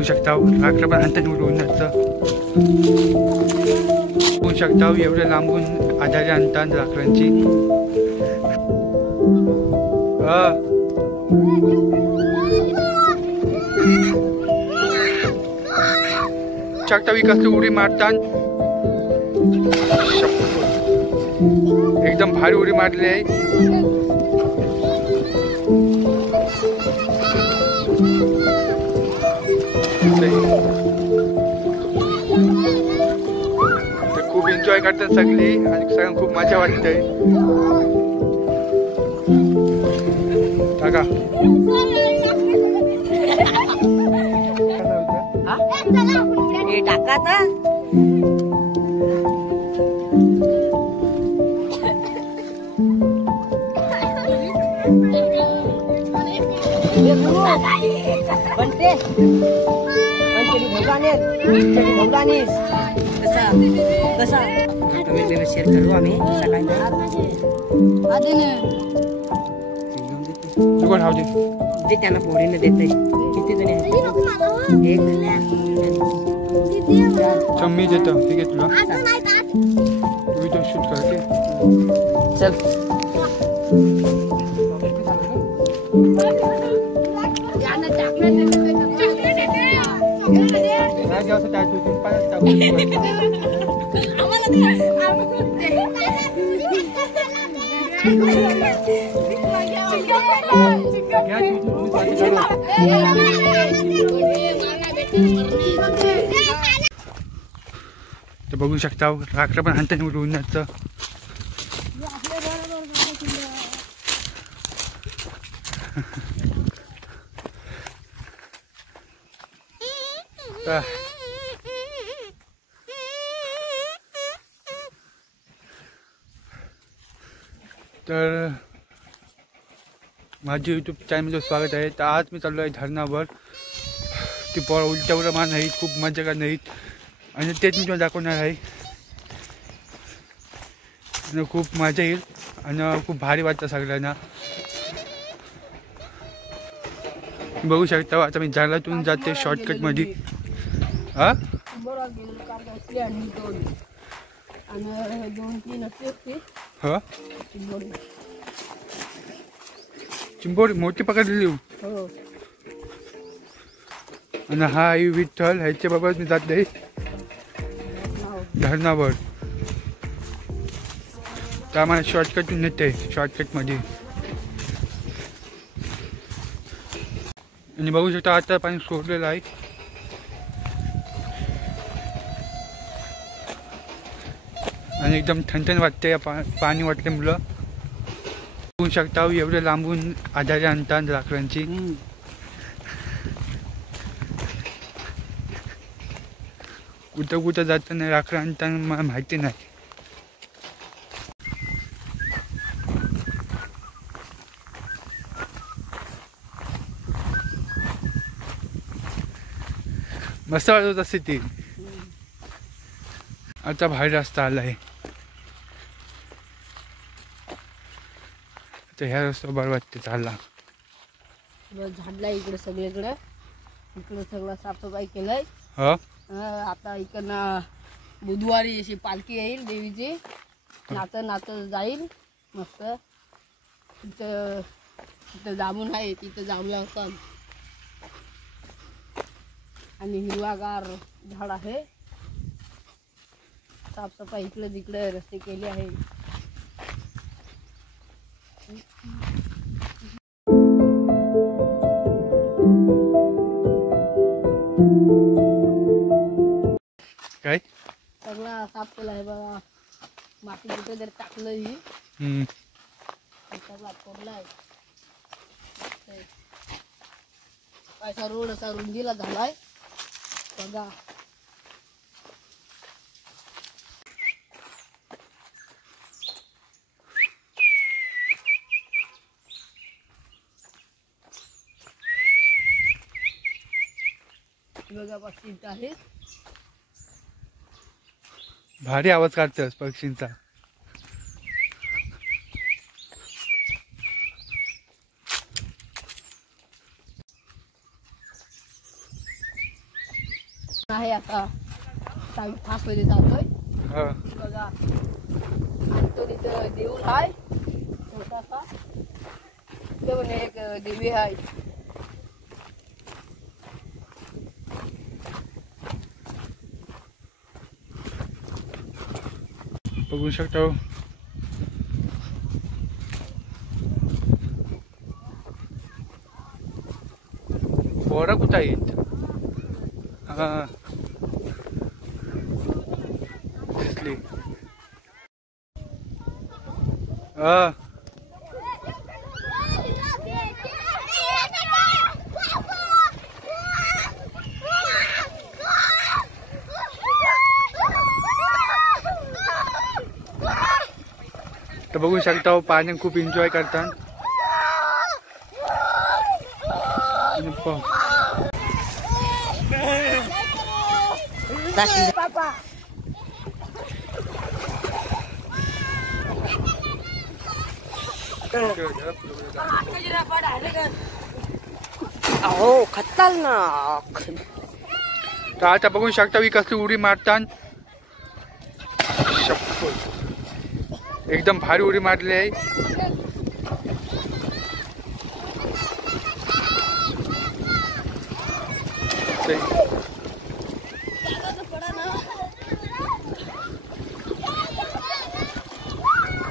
बघू शकता राखरं पण हातात उडवून जातं. बघू शकता एवढं लांबून आधारे आणतात राखरांची. शकता विकास उडी मारतात. एकदम भारी उडी मारली आहे. खूप एन्जॉय करतात सगळी आणि सगळ्यांना खूप मजा वाटते. टाका टाका शेअर करू आम्ही जे त्यांना पोरीने देते. किती जणी एक मी देतो. ठीक आहे तुला व्हिडिओ शूट करते. चल तर बघू शकता राखरं पण हाताने उडवून जातं. तर माझे यूट्यूब चॅनलमध्ये स्वागत आहे. तर आज मी चाललो आहे धरणावर. ती पोरं उलट्या उड्या मारणार नाहीत, खूप मजा करणार नाहीत आणि तेच मी तुम्हाला दाखवणार आहे. आणि खूप मजा येईल आणि खूप भारी वाटतं सगळ्यांना. बघू शकता आता मी जंगलातून जाते शॉर्टकटमध्ये. हां हां चिंबोरी मोठी पकडलेली. आणि हा आई विठ्ठल ह्याच्या बाबत मी जात आहे धरणावर. तर आम्हाला शॉर्टकटून नेते शॉर्टकटमध्ये. आणि बघू शकता आता पाणी सोडलेलं आहे. आणि एकदम थंड वाटते पाणी वाटले मुलं. बघू शकता एवढे लांबून आधारे आणतात राखरांची. कुठं कुठं जाताना राखरं आणताना मला माहिती नाही. मस्त वाटत असते ती. आता भारी रस्ता आला आहे. तर ह्या रस्ता बरं वाटते चालला. झाडला इकडे सगळीकडे. इकडे सगळं साफसफाई केलंय. हो आता इकडनं बुधवारी अशी पालखी येईल देवीची. नाचत नाचत जाईल मस्त. तिथं जामून आहे तिथं जांभळं असतात आणि हिरवागार झाड आहे. साफसफाई इकडे तिकडे रस्ते केले आहे. काय सगळा साफ केला आहे बघा. माती कुठे जर टाकलं ही सगळा फोडलाय. असा रोड असा रुंदीला झालाय बघा. बघा पक्षी आहे. भारी आवाज काढतोस पक्षींचा. आहे आता फासमध्ये जातोय हा बघा. आणि तो तिथं देऊळ आहे छोटासा. तिथं पण एक देवी आहे. बघू शकता. पोरं कुठं आहेत? हा दिसली. हा तर बघू शकता पाणी खूप एन्जॉय करतात. अहो खतरनाक. तर आता बघू शकता ही कसली उडी मारतात. एकदम भारी उडी मारली आहे.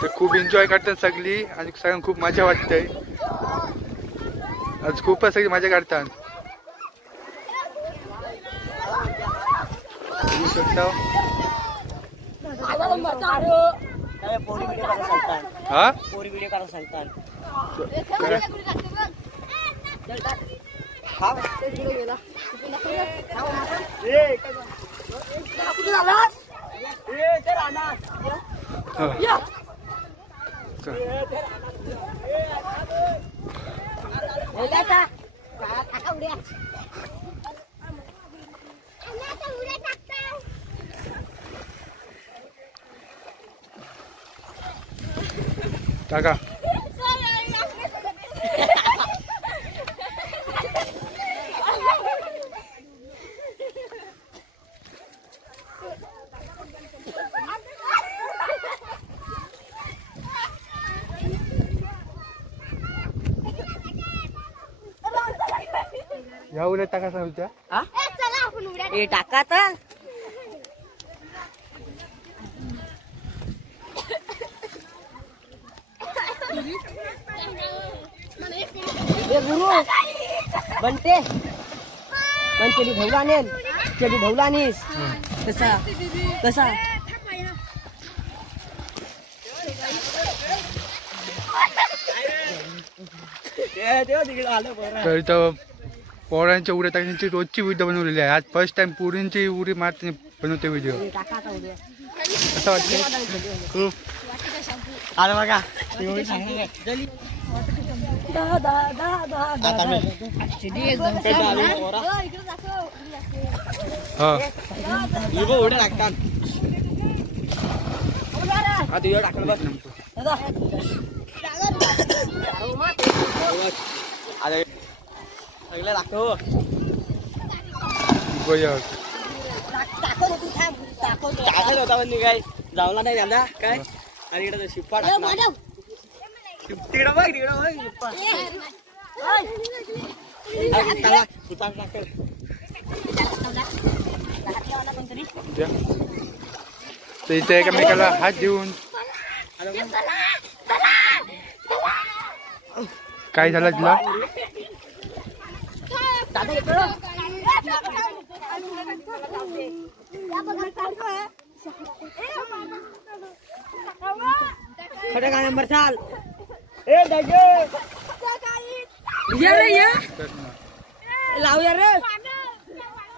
तर खूप एन्जॉय करतात सगळी आणि सगळ्यांना खूप मजा वाटते. आज खूपच सगळी मजा करतात. बघू शकता. हा पोरी व्हिडिओ काढून सांगतात. टाका. या उड्या टाका सांगत्या. हे टाका तर गुरु बनते पण चली धवला नेल चली धवला नेस कसा कसा तर इथं पोरांच्या उड्या टाकण्याची रोजची व्हिडिओ बनवलेली आहे. आज फर्स्ट टाइम पोरींची उडी मारते बनवते व्हिडिओ. असं वाटतं खूप. अरे बघा हा उड्या लागतात. सगळं लागतो टाकायला होता पण काय जावला नाही झाला काय. आणि इकडे शिप्पा तिकडं बघ तर इथे एकमेकाला हात देऊन काय झालं तुला. खडे का नंबर चाल लावूया रे.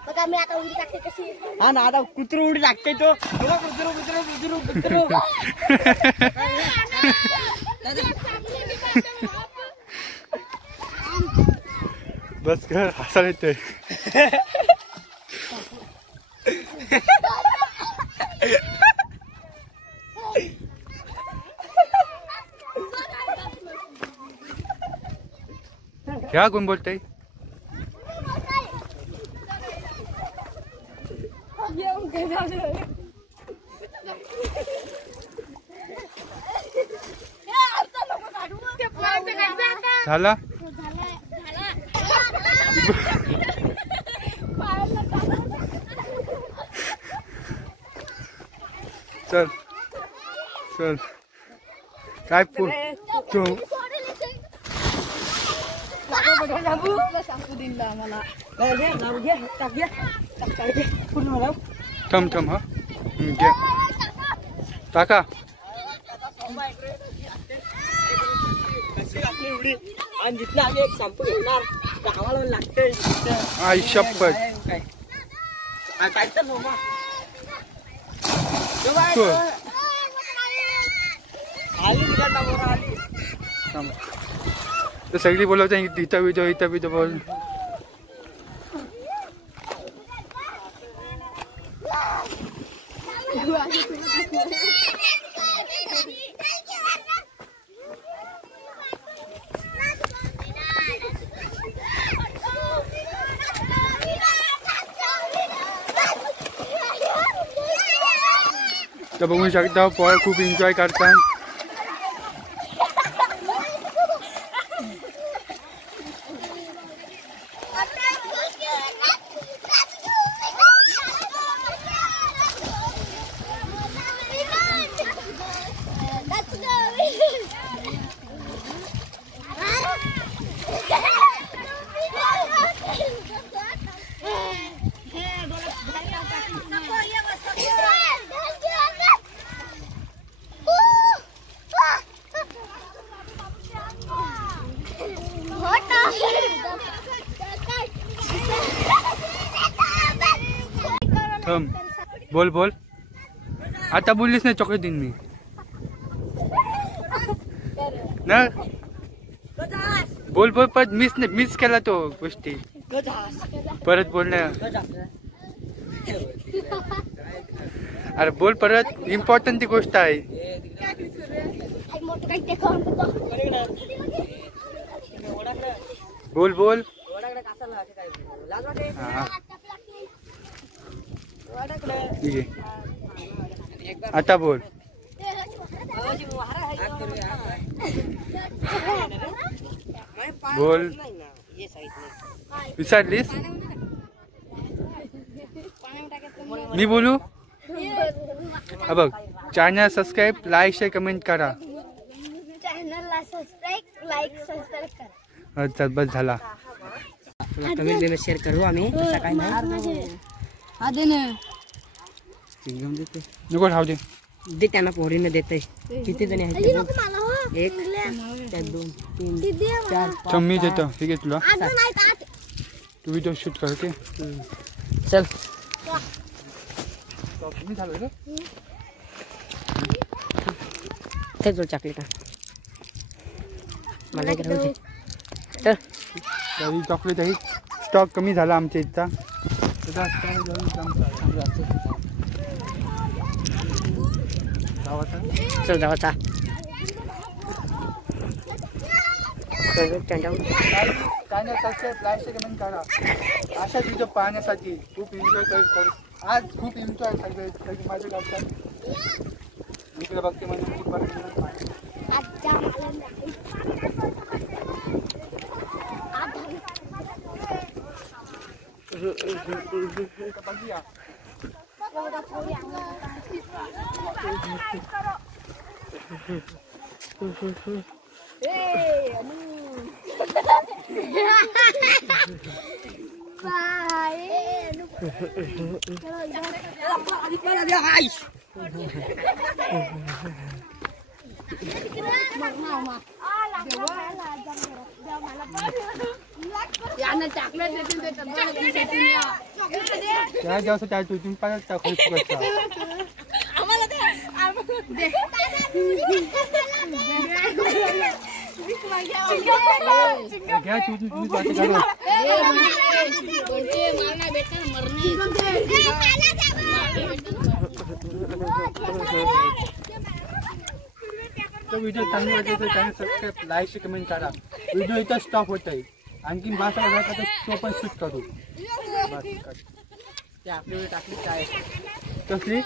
बघा मी आता उडी टाकते कशी. हा ना आता कुत्रू उडी टाकते तो. कुत्रू कुत्रू कुत्रू कुत्रू बस कर हसायला येतोय. ह्या कोण बोलतय. झाला चल चल काय थम थम हा घे टाका आणि जिथलं आम्ही एक शॅम्पू घेणार गावाला लागतंय आई शपथ तर सगळी बोलवते इथं व्हिडिओ बोल तर बघू शकता पोळ खूप एन्जॉय करतात बोल बोल आता बोललीस नाही चॉकलेट देईन मी ना बोल बोल पण मिस केला तो गोष्टी परत बोलण्या अरे बोल परत इम्पॉर्टंट ती गोष्ट आहे बोल बोल आता बोल बोल विचारलीस मी बोलू बघ channel subscribe like share comment करा चॅनलला सबस्क्राईब लाईक सबस्क्राईब करा चल बस झाला कमेंट शेअर करू आम्ही काय नाही हा दे ना एकदम देते नको राहू दे दे त्यांना पोरीने देते किती जणी आहेत एक त्यात दोन तीन चार चल मी देतो ठीक आहे तुला चॉकलेट तू व्हिडिओ शूट कर ओके चल ते जो चॉकलेट मला एक राहू दे तर चॉकलेट आहे स्टॉक कमी झाला आमच्या इथचा चल जावाचा channel subscribe like share comment करा अशाच व्हिडिओ पाहण्यासाठी खूप एन्जॉय करू आज खूप एन्जॉय सगळी माझ्या गावतात इकडे बघते म्हणजे बघूया त्या जास्त त्या तुझून पण घ्या तुझून तुम्ही वाटत करू तो व्हिडिओ चांगला वाटला तर channel subscribe like share comment करा व्हिडिओ इथं स्टॉप होत आहे आणखी भाषा तो पण शूट करू बस ते आपली टाकली काय कसली